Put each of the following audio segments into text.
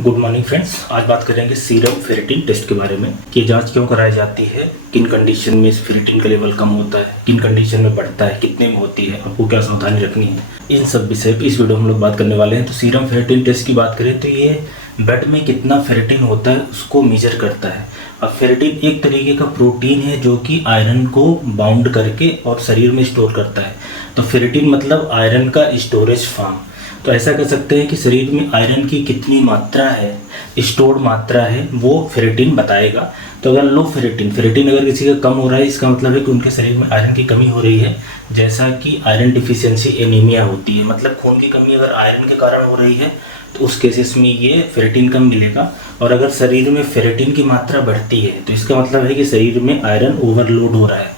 Good morning friends. आज बात करेंगे सीरम फेरेटिन टेस्ट के बारे में कि जांच क्यों कराई जाती है, किन कंडीशन में इस फेरेटिन का लेवल कम होता है, किन कंडीशन में बढ़ता है, कितने में होती है, आपको क्या सावधानी रखनी है, इन सब विषय पर इस वीडियो में हम लोग बात करने वाले हैं। तो सीरम फेरेटिन टेस्ट की बात करें तो ये ब्लड में कितना फेरेटिन होता है उसको मेजर करता है। अब फेरेटिन एक तरीके का प्रोटीन है जो कि आयरन को बाउंड करके और शरीर में स्टोर करता है। तो फेरेटिन मतलब आयरन का स्टोरेज फॉर्म। तो ऐसा कह सकते हैं कि शरीर में आयरन की कितनी मात्रा है, स्टोर्ड मात्रा है, वो फेरेटिन बताएगा। तो अगर लो फेरेटिन अगर किसी का कम हो रहा है, इसका मतलब है कि उनके शरीर में आयरन की कमी हो रही है, जैसा कि आयरन डिफिशियंसी एनीमिया होती है, मतलब खून की कमी अगर आयरन के कारण हो रही है तो उस केसेस में ये फेरेटिन कम मिलेगा। और अगर शरीर में फेरेटिन की मात्रा बढ़ती है तो इसका मतलब है कि शरीर में आयरन ओवरलोड हो रहा है।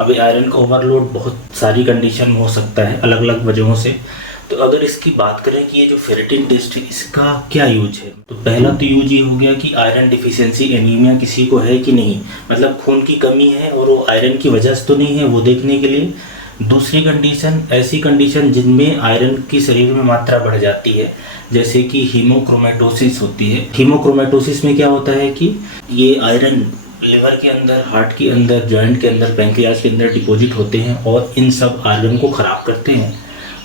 अभी आयरन का ओवरलोड बहुत सारी कंडीशन में हो सकता है, अलग अलग वजहों से। तो अगर इसकी बात करें कि ये जो फेरेटिन टेस्ट है इसका क्या यूज है, तो पहला तो यूज ये हो गया कि आयरन डिफिशियंसी एनीमिया किसी को है कि नहीं, मतलब खून की कमी है और वो आयरन की वजह से तो नहीं है, वो देखने के लिए। दूसरी कंडीशन, ऐसी कंडीशन जिनमें आयरन की शरीर में मात्रा बढ़ जाती है, जैसे कि हीमोक्रोमेटोसिस होती है। हीमोक्रोमेटोसिस में क्या होता है कि ये आयरन लिवर के अंदर, हार्ट के अंदर, जॉइंट के अंदर, पैंक्रियाज के अंदर डिपॉजिट होते हैं और इन सब आयरन को ख़राब करते हैं।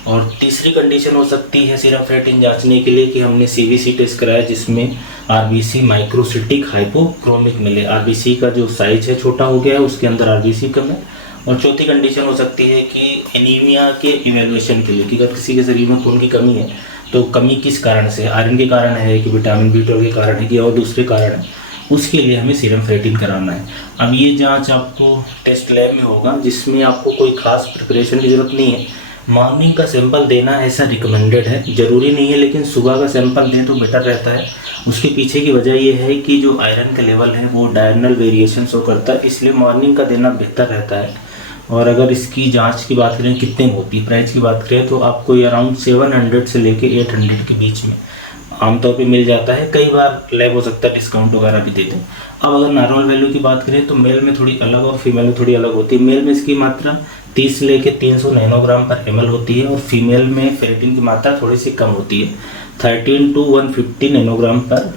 और तीसरी कंडीशन हो सकती है सीरम फेरेटिन जांचने के लिए कि हमने सीबीसी टेस्ट कराया जिसमें आरबीसी माइक्रोसिटिक हाइपोक्रोमिक मिले, आरबीसी का जो साइज है छोटा हो गया है, उसके अंदर आरबीसी कम है। और चौथी कंडीशन हो सकती है कि एनीमिया के इवेल्युएशन के लिए कि अगर किसी के शरीर में खून की कमी है तो कमी किस कारण से, आयरन के कारण है कि विटामिन B12 के कारण है कि और दूसरे कारण है, उसके लिए हमें सीरम फेरेटिन कराना है। अब ये जांच आपको टेस्ट लैब में होगा जिसमें आपको कोई खास प्रिपरेशन की ज़रूरत नहीं है। मॉर्निंग का सैंपल देना ऐसा रिकमेंडेड है, ज़रूरी नहीं है, लेकिन सुबह का सैंपल दें तो बेटर रहता है। उसके पीछे की वजह यह है कि जो आयरन का लेवल है वो डायगोनल वेरिएशन शो करता है, इसलिए मॉर्निंग का देना बेहतर रहता है। और अगर इसकी जांच की बात करें कितने में होती है, प्राइस की बात करें तो आपको ये अराउंड 700 से लेके 800 के बीच में आमतौर पे मिल जाता है। कई बार लैब हो सकता है डिस्काउंट वगैरह भी देते हैं। अब अगर नॉर्मल वैल्यू की बात करें तो मेल में थोड़ी अलग और फीमेल में थोड़ी अलग होती है। मेल में इसकी मात्रा 30 से लेके 300 नैनोग्राम पर ml होती है और फीमेल में फेरेटिन की मात्रा थोड़ी सी कम होती है, 13 to 150 नैनोग्राम पर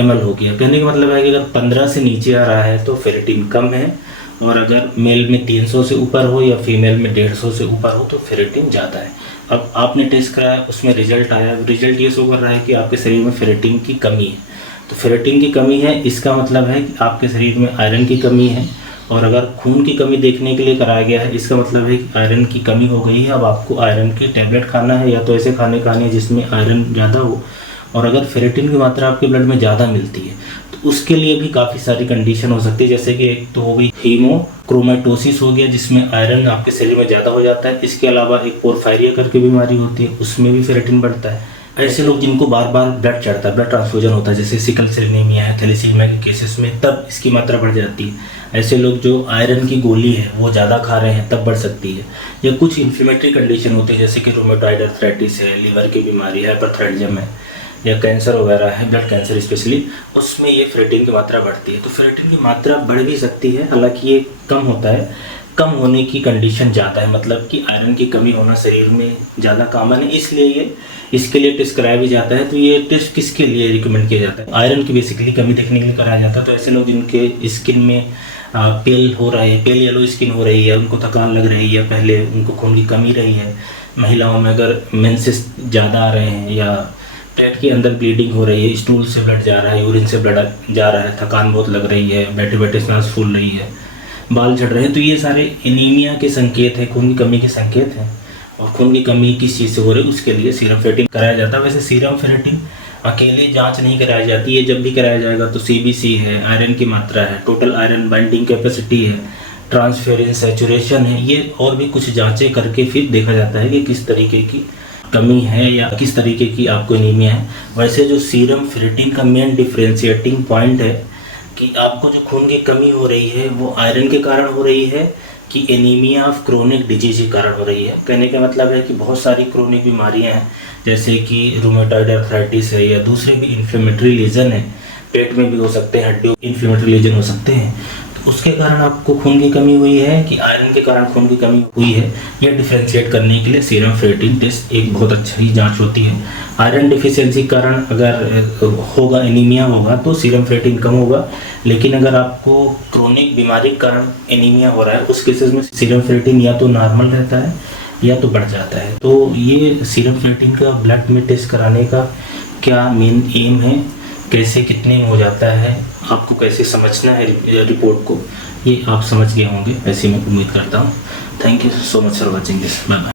ml हो गया। कहने का मतलब है कि अगर 15 से नीचे आ रहा है तो फेरेटिन कम है, और अगर मेल में 300 से ऊपर हो या फीमेल में 150 से ऊपर हो तो फेरेटिन ज़्यादा है। अब आपने टेस्ट कराया, उसमें रिजल्ट आया, रिजल्ट ये शो कर रहा है कि आपके शरीर में फेरेटिन की कमी है। तो फेरेटिन की कमी है, इसका मतलब है कि आपके शरीर में आयरन की कमी है। और अगर खून की कमी देखने के लिए कराया गया है, इसका मतलब है कि आयरन की कमी हो गई है। अब आपको आयरन की टैबलेट खाना है, या तो ऐसे खाने खाने जिसमें आयरन ज़्यादा हो। और अगर फेरेटिन की मात्रा आपके ब्लड में ज़्यादा मिलती है तो उसके लिए भी काफ़ी सारी कंडीशन हो सकती है, जैसे कि एक तो हो गई हीमोक्रोमेटोसिस हो गया जिसमें आयरन आपके शरीर में ज़्यादा हो जाता है। इसके अलावा एक पोरफायरिया करके बीमारी होती है, उसमें भी फेरेटिन बढ़ता है। ऐसे लोग जिनको बार बार ब्लड चढ़ता है, ब्लड ट्रांसफ्यूजन होता है, जैसे सिकल सेल एनीमिया है, थैलेसीमिया के केसेस में, तब इसकी मात्रा बढ़ जाती है। ऐसे लोग जो आयरन की गोली है वो ज़्यादा खा रहे हैं तब बढ़ सकती है। या कुछ इन्फ्लेमेटरी कंडीशन होती है जैसे कि रूमेटॉइड आर्थराइटिस है, लीवर की बीमारी है, हाइपरथायराइडिज्म है, या कैंसर वगैरह है, ब्लड कैंसर स्पेशली, उसमें ये फेरेटिन की मात्रा बढ़ती है। तो फेरेटिन की मात्रा बढ़ भी सकती है, हालांकि ये कम होता है। कम होने की कंडीशन ज़्यादा है, मतलब कि आयरन की कमी होना शरीर में ज़्यादा कॉमन है, इसलिए ये इसके लिए टेस्ट कराया भी जाता है। तो ये टेस्ट किसके लिए रिकमेंड किया जाता है? आयरन की बेसिकली कमी देखने के लिए कराया जाता है। तो ऐसे लोग जिनके स्किन में पेल हो रहा है, पेल येलो स्किन हो रही है, उनको थकान लग रही है, पहले उनको खून की कमी रही है, महिलाओं में अगर मेंसेस ज़्यादा आ रहे हैं, या पेट के अंदर ब्लीडिंग हो रही है, स्टूल से ब्लड जा रहा है, यूरिन से ब्लड जा रहा है, थकान बहुत लग रही है, बैठे बैठे सांस फूल रही है, बाल झड़ रहे हैं, तो ये सारे एनीमिया के संकेत हैं, खून की कमी के संकेत हैं। और खून की कमी किस चीज़ से हो रही है उसके लिए सीरम फेरेटिन कराया जाता है। वैसे सीरम फेरेटिन अकेले जांच नहीं कराई जाती है, जब भी कराया जाएगा तो सीबीसी है, आयरन की मात्रा है, टोटल आयरन बाइंडिंग कैपेसिटी है, ट्रांसफेरेंस, सैचुरेशन है, ये और भी कुछ जांचें करके फिर देखा जाता है कि किस तरीके की कमी है या किस तरीके की आपको एनीमिया है। वैसे जो सीरम फेरेटिन का मेन डिफरेंशिएटिंग पॉइंट है कि आपको जो खून की कमी हो रही है वो आयरन के कारण हो रही है कि एनीमिया ऑफ क्रोनिक डिजीज के कारण हो रही है। कहने का मतलब है कि बहुत सारी क्रोनिक बीमारियां हैं जैसे कि रूमेटॉइड आर्थराइटिस है, या दूसरे भी इन्फ्लेमेटरी लीजन है, पेट में भी हो सकते हैं, हड्डियों इन्फ्लेमेटरी लीजन हो सकते हैं। तो उसके कारण आपको खून की कमी हुई है कि आयरन के कारण खून की कमी हुई है, यह डिफ्रेंशिएट करने के लिए सीरम फेरेटिन टेस्ट एक बहुत अच्छा ही जांच होती है। आयरन डिफिशियंसी के कारण अगर होगा, एनीमिया होगा, तो सीरम फेरेटिन कम होगा। लेकिन अगर आपको क्रोनिक बीमारी के कारण एनीमिया हो रहा है, उस केसेस में सीरम फेरेटिन या तो नॉर्मल रहता है या तो बढ़ जाता है। तो ये सीरम फेरेटिन का ब्लड में टेस्ट कराने का क्या मेन एम है, कैसे कितने में हो जाता है, आपको कैसे समझना है रिपोर्ट को, ये आप समझ गए होंगे, ऐसे मैं उम्मीद करता हूँ। Thank you so much for watching this. Bye bye.